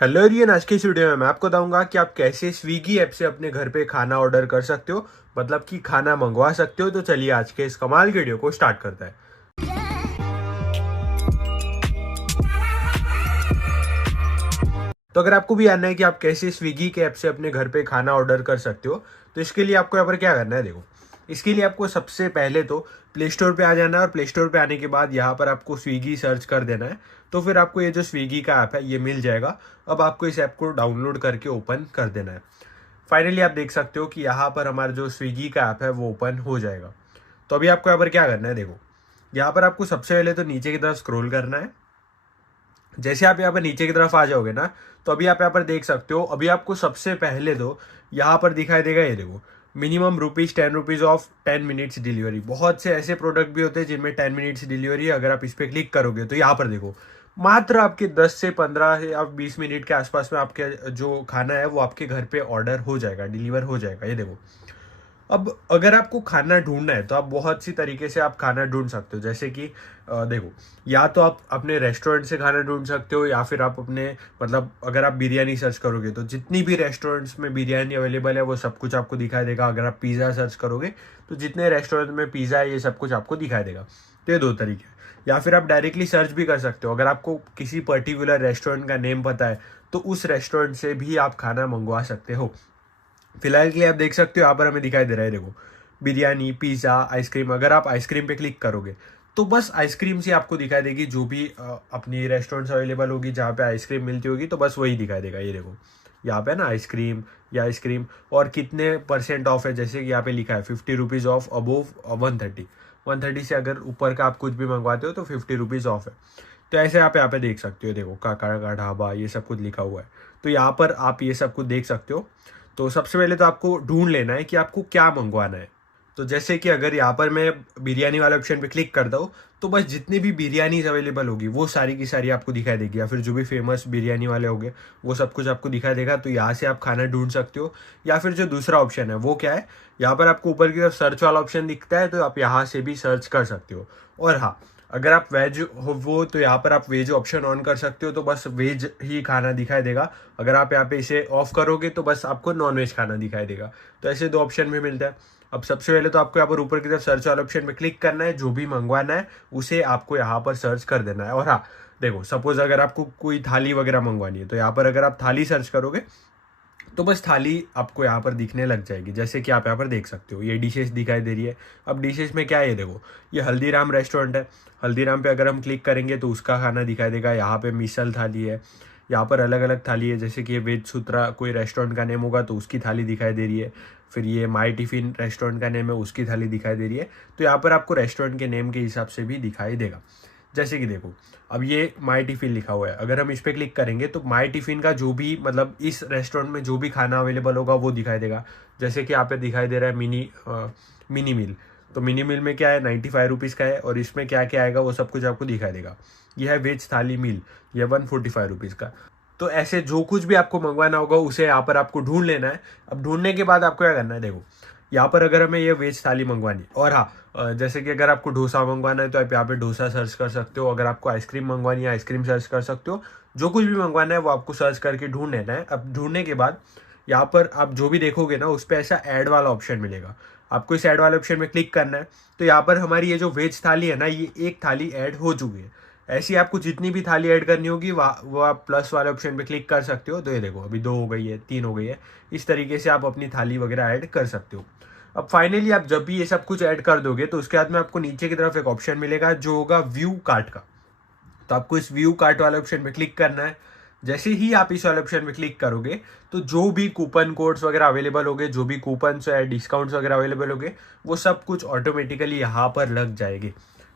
Hello Ariane, आज की इस वीडियो में मैं आपको बताऊंगा कि आप कैसे स्विगी ऐप से अपने घर पे खाना ऑर्डर कर सकते हो, मतलब कि खाना मंगवा सकते हो। तो चलिए आज के इस कमाल के वीडियो को स्टार्ट करते हैं। तो अगर आपको भी जानना है कि आप कैसे स्विगी के ऐप से अपने घर पे खाना ऑर्डर कर सकते हो, तो इसके लिए आपको यहाँ पर क्या करना है, देखो। इसके लिए आपको सबसे पहले तो प्ले स्टोर पे आ जाना है और प्ले स्टोर पे आने के बाद यहाँ पर आपको स्विगी सर्च कर देना है। तो फिर आपको ये जो स्विगी का ऐप है ये मिल जाएगा। अब आपको इस ऐप को डाउनलोड करके ओपन कर देना है। फाइनली आप देख सकते हो कि यहाँ पर हमारा जो स्विगी का ऐप है वो ओपन हो जाएगा। तो अभी आपको यहाँ पर क्या करना है, देखो। यहाँ पर आपको सबसे पहले तो नीचे की तरफ स्क्रॉल करना है। जैसे आप यहाँ पर नीचे की तरफ आ जाओगे ना, तो अभी आप यहाँ पर देख सकते हो, अभी आपको सबसे पहले तो यहाँ पर दिखाई देगा, ये देखो, मिनिमम ₹10 ऑफ 10 मिनट्स डिलीवरी। बहुत से ऐसे प्रोडक्ट भी होते हैं जिनमें 10 मिनट्स डिलीवरी है। अगर आप इस पर क्लिक करोगे तो यहाँ पर देखो, मात्र आपके 10 से 15 या 20 मिनट के आसपास में आपके जो खाना है वो आपके घर पे ऑर्डर हो जाएगा, डिलीवर हो जाएगा। ये देखो, अब अगर आपको खाना ढूंढना है तो आप बहुत सी तरीके से आप खाना ढूंढ सकते हो। जैसे कि देखो, या तो आप अपने रेस्टोरेंट से खाना ढूंढ सकते हो, या फिर आप अपने, मतलब अगर आप बिरयानी सर्च करोगे तो जितनी भी रेस्टोरेंट्स में बिरयानी अवेलेबल है वो सब कुछ आपको दिखाई देगा। अगर आप पिज़्ज़ा सर्च करोगे तो जितने रेस्टोरेंट में पिज़्ज़ा है ये सब कुछ आपको दिखाई देगा। तो ये दो तरीके हैं। या फिर आप डायरेक्टली सर्च भी कर सकते हो। अगर आपको किसी पर्टिकुलर रेस्टोरेंट का नेम पता है तो उस रेस्टोरेंट से भी आप खाना मंगवा सकते हो। फिलहाल के लिए आप देख सकते हो यहाँ पर हमें दिखाई दे रहा है, देखो, बिरयानी, पिज़्ज़ा, आइसक्रीम। अगर आप आइसक्रीम पे क्लिक करोगे तो बस आइसक्रीम से आपको दिखाई देगी, जो भी अपनी रेस्टोरेंट्स अवेलेबल होगी जहाँ पे आइसक्रीम मिलती होगी तो बस वही दिखाई देगा। ये देखो, यहाँ पे ना आइसक्रीम या आइसक्रीम, और कितने परसेंट ऑफ है, जैसे कि यहाँ पे लिखा है ₹50 ऑफ अबोव 130 से अगर ऊपर का आप कुछ भी मंगवाते हो तो ₹50 ऑफ है। तो ऐसे आप यहाँ पे देख सकते हो, देखो, काका का ढाबा, ये सब कुछ लिखा हुआ है। तो यहाँ पर आप ये सब कुछ देख सकते हो। तो सबसे पहले तो आपको ढूंढ लेना है कि आपको क्या मंगवाना है। तो जैसे कि अगर यहाँ पर मैं बिरयानी वाले ऑप्शन पे क्लिक करता हूँ तो बस जितनी भी बिरयानीज अवेलेबल होगी वो सारी की सारी आपको दिखाई देगी, या फिर जो भी फेमस बिरयानी वाले होंगे वो सब कुछ आपको दिखाई देगा। तो यहाँ से आप खाना ढूंढ सकते हो। या फिर जो दूसरा ऑप्शन है वो क्या है, यहाँ पर आपको ऊपर की तरफ सर्च वाला ऑप्शन दिखता है, तो आप यहाँ से भी सर्च कर सकते हो। और हाँ, अगर आप वेज हो वो, तो यहाँ पर आप वेज ऑप्शन ऑन कर सकते हो, तो बस वेज ही खाना दिखाई देगा। अगर आप यहाँ पे इसे ऑफ करोगे तो बस आपको नॉन वेज खाना दिखाई देगा। तो ऐसे दो ऑप्शन भी मिलता है। अब सबसे पहले तो आपको यहाँ पर ऊपर की तरफ सर्च वाले ऑप्शन पे क्लिक करना है, जो भी मंगवाना है उसे आपको यहाँ पर सर्च कर देना है। और हाँ, देखो, सपोज अगर आपको कोई थाली वगैरह मंगवानी है तो यहाँ पर अगर आप थाली सर्च करोगे तो बस थाली आपको यहाँ पर दिखने लग जाएगी। जैसे कि आप यहाँ पर देख सकते हो, ये डिशेस दिखाई दे रही है। अब डिशेस में क्या है, ये देखो, ये हल्दीराम रेस्टोरेंट है। हल्दीराम पे अगर हम क्लिक करेंगे तो उसका खाना दिखाई देगा। यहाँ पे मिसल थाली है, यहाँ पर अलग अलग थाली है। जैसे कि ये वेज सूत्रा कोई रेस्टोरेंट का नेम होगा तो उसकी थाली दिखाई दे रही है। फिर ये माई टिफिन रेस्टोरेंट का नेम है, उसकी थाली दिखाई दे रही है। तो यहाँ पर आपको रेस्टोरेंट के नेम के हिसाब से भी दिखाई देगा। जैसे कि देखो, अब ये माई टिफिन लिखा हुआ है, अगर हम इस पर क्लिक करेंगे तो माई टिफिन का जो भी, मतलब इस रेस्टोरेंट में जो भी खाना अवेलेबल होगा वो दिखाई देगा। जैसे कि यहाँ पे दिखाई दे रहा है मिनी मील। तो मिनी मील में क्या है, ₹95 का है, और इसमें क्या क्या आएगा वो सब कुछ आपको दिखाई देगा। यह है वेज थाली मील, यह ₹145 का। तो ऐसे जो कुछ भी आपको मंगवाना होगा उसे यहाँ पर आपको ढूंढ लेना है। अब ढूंढने के बाद आपको क्या करना है, देखो, यहाँ पर अगर हमें ये वेज थाली मंगवानी है, और हाँ, जैसे कि अगर आपको डोसा मंगवाना है तो आप यहाँ पे डोसा सर्च कर सकते हो। अगर आपको आइसक्रीम मंगवानी है, आइसक्रीम सर्च कर सकते हो। जो कुछ भी मंगवाना है वो आपको सर्च करके ढूंढ लेना है। अब ढूंढने के बाद यहाँ पर आप जो भी देखोगे ना उस पर ऐसा ऐड वाला ऑप्शन मिलेगा। आपको इस ऐड वाले ऑप्शन में क्लिक करना है। तो यहाँ पर हमारी ये जो वेज थाली है ना, ये एक थाली ऐड हो चुकी है। ऐसी आपको जितनी भी थाली ऐड करनी होगी वो आप प्लस वाले ऑप्शन पे क्लिक कर सकते हो। तो ये देखो, अभी 2 हो गई है, 3 हो गई है। इस तरीके से आप अपनी थाली वगैरह ऐड कर सकते हो। अब फाइनली आप जब भी ये सब कुछ ऐड कर दोगे तो उसके बाद में आपको नीचे की तरफ एक ऑप्शन मिलेगा जो होगा व्यू कार्ट का। तो आपको इस व्यू कार्ट वाले ऑप्शन पे क्लिक करना है। जैसे ही आप इस वाले ऑप्शन पे क्लिक करोगे तो जो भी कूपन कोड्स वगैरह अवेलेबल होंगे, जो भी कूपन्स या डिस्काउंट्स वगैरह अवेलेबल होंगे, वो सब कुछ ऑटोमेटिकली यहाँ पर लग जाएगी।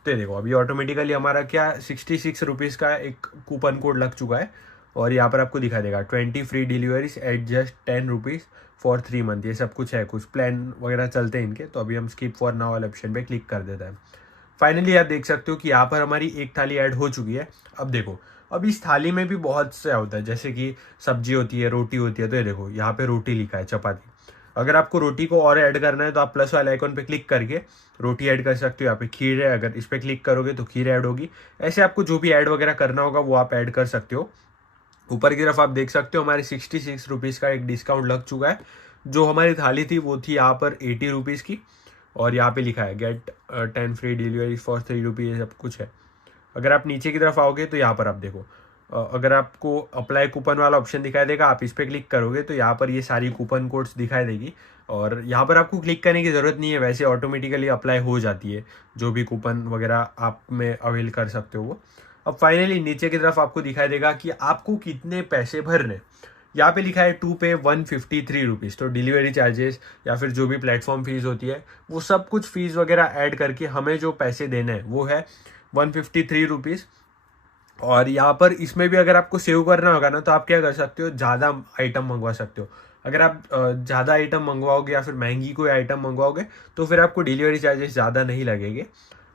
तो ये देखो, अभी ऑटोमेटिकली हमारा क्या ₹66 का एक कूपन कोड लग चुका है। और यहाँ पर आपको दिखा देगा 20 free deliveries at just ₹10 for 3 month. ये सब कुछ है, कुछ प्लान वगैरह चलते हैं इनके। तो अभी हम स्किप फॉर नाउ वाले ऑप्शन पे क्लिक कर देते हैं। फाइनली आप देख सकते हो कि यहाँ पर हमारी एक थाली ऐड हो चुकी है। अब देखो, अब इस थाली में भी बहुत से होता है, जैसे कि सब्जी होती है, रोटी होती है। तो ये देखो, यहाँ पे रोटी लिखा है, चपाती। अगर आपको रोटी को और ऐड करना है तो आप प्लस वाले आइकन पे क्लिक करके रोटी ऐड कर सकते हो। यहाँ पे खीर है, अगर इस पे क्लिक करोगे तो खीर ऐड होगी। ऐसे आपको जो भी ऐड वगैरह करना होगा वो आप ऐड कर सकते हो। ऊपर की तरफ आप देख सकते हो हमारे 66 रुपीज़ का एक डिस्काउंट लग चुका है। जो हमारी थाली थी वो थी यहाँ पर 80 रुपीज़ की, और यहाँ पे लिखा है get 10 free delivery for 3 rupees, सब कुछ है। अगर आप नीचे की तरफ आओगे तो यहाँ पर आप देखो, अगर आपको अप्लाई कूपन वाला ऑप्शन दिखाई देगा, आप इस पर क्लिक करोगे तो यहाँ पर ये सारी कूपन कोड्स दिखाई देगी, और यहाँ पर आपको क्लिक करने की ज़रूरत नहीं है, वैसे ऑटोमेटिकली अप्लाई हो जाती है जो भी कूपन वगैरह आप में अवेल कर सकते हो वो। अब फाइनली नीचे की तरफ आपको दिखाई देगा कि आपको कितने पैसे भरने। यहाँ पे लिखा है टू पे 153 रुपीज़, तो डिलीवरी चार्जेस या फिर जो भी प्लेटफॉर्म फीस होती है वो सब कुछ फीस वगैरह ऐड करके हमें जो पैसे देने हैं वो है 153 रुपीज़। और यहाँ पर इसमें भी अगर आपको सेव करना होगा ना, तो आप क्या कर सकते हो, ज़्यादा आइटम मंगवा सकते हो। अगर आप ज़्यादा आइटम मंगवाओगे या फिर महंगी कोई आइटम मंगवाओगे तो फिर आपको डिलीवरी चार्जेस ज़्यादा नहीं लगेंगे।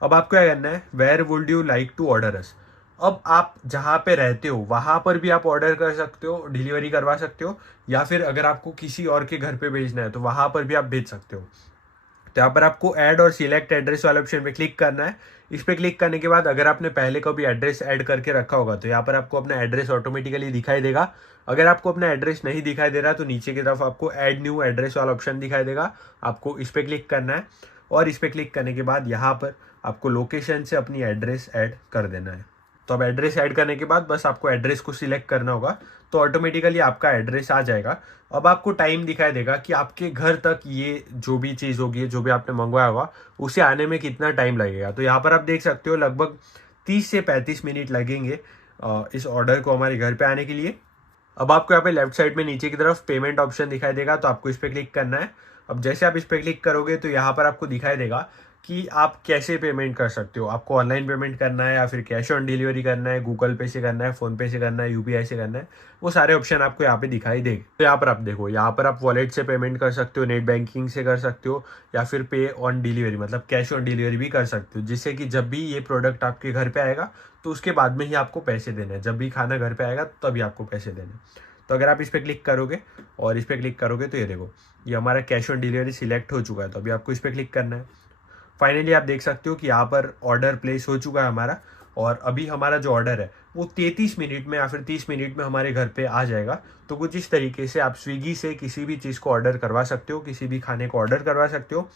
अब आपको क्या करना है, where would you like to order us. अब आप जहाँ पे रहते हो वहाँ पर भी आप ऑर्डर कर सकते हो, डिलीवरी करवा सकते हो, या फिर अगर आपको किसी और के घर पे भेजना है तो वहाँ पर भी आप भेज सकते हो। तो यहाँ पर आपको ऐड और सिलेक्ट एड्रेस वाले ऑप्शन पे क्लिक करना है। इस पे क्लिक करने के बाद अगर आपने पहले कभी एड्रेस ऐड करके रखा होगा तो यहाँ पर आपको अपना एड्रेस ऑटोमेटिकली दिखाई देगा। अगर आपको अपना एड्रेस नहीं दिखाई दे रहा तो नीचे की तरफ आपको ऐड न्यू एड्रेस वाला ऑप्शन दिखाई देगा, आपको इस पे क्लिक करना है, और इस पे क्लिक करने के बाद यहाँ पर आपको लोकेशन से अपनी एड्रेस ऐड कर देना है। तो अब एड्रेस ऐड करने के बाद बस आपको एड्रेस को सिलेक्ट करना होगा, तो ऑटोमेटिकली आपका एड्रेस आ जाएगा। अब आपको टाइम दिखाई देगा कि आपके घर तक ये जो भी चीज़ होगी, जो भी आपने मंगवाया होगा, उसे आने में कितना टाइम लगेगा। तो यहाँ पर आप देख सकते हो लगभग 30 से 35 मिनट लगेंगे इस ऑर्डर को हमारे घर पे आने के लिए। अब आपको यहाँ पे लेफ्ट साइड में नीचे की तरफ पेमेंट ऑप्शन दिखाई देगा, तो आपको इस पर क्लिक करना है। अब जैसे आप इस पर क्लिक करोगे तो यहाँ पर आपको दिखाई देगा कि आप कैसे पेमेंट कर सकते हो। आपको ऑनलाइन पेमेंट करना है या फिर कैश ऑन डिलीवरी करना है, गूगल पे से करना है, फोन पे से करना है, यूपीआई से करना है, वो सारे ऑप्शन आपको यहाँ पे दिखाई देंगे। तो यहाँ पर आप देखो, यहाँ पर आप वॉलेट से पेमेंट कर सकते हो, नेट बैंकिंग से कर सकते हो, या फिर पे ऑन डिलीवरी मतलब कैश ऑन डिलीवरी भी कर सकते हो, जिससे कि जब भी ये प्रोडक्ट आपके घर पे आएगा तो उसके बाद में ही आपको पैसे देने हैं। जब भी खाना घर पे आएगा तभी आपको पैसे देने हैं। तो अगर आप इस पर क्लिक करोगे और इस पर क्लिक करोगे तो ये देखो, ये हमारा कैश ऑन डिलीवरी सिलेक्ट हो चुका है। तो अभी आपको इस पर क्लिक करना है। फाइनली आप देख सकते हो कि यहाँ पर ऑर्डर प्लेस हो चुका है हमारा, और अभी हमारा जो ऑर्डर है वो 33 मिनट में या फिर 30 मिनट में हमारे घर पे आ जाएगा। तो कुछ इस तरीके से आप स्विगी से किसी भी चीज़ को ऑर्डर करवा सकते हो, किसी भी खाने को ऑर्डर करवा सकते हो।